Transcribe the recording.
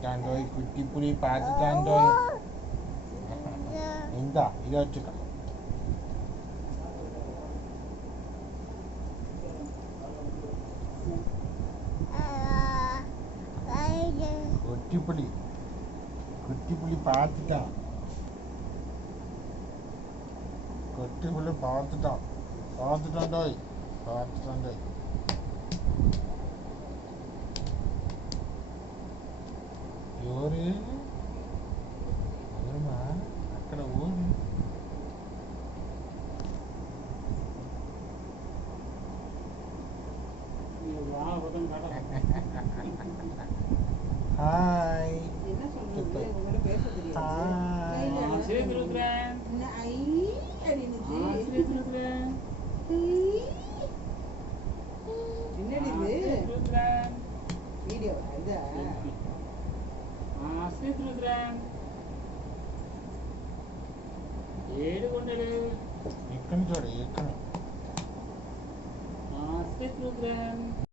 பார்த்துட்டாண்டோய் குட்டி புலி பார்த்துட்டாண்டோய். இந்தா இதை வச்சுக்க. குட்டி புலி பார்த்துட்டான். குட்டி புலி பார்த்துட்டாண்டோய். ఎవరు ఎవరమ్మా అక్కడ ఊరు? హాయ్ வீடியோ ఇక్కడ చూడు ఇక్కడ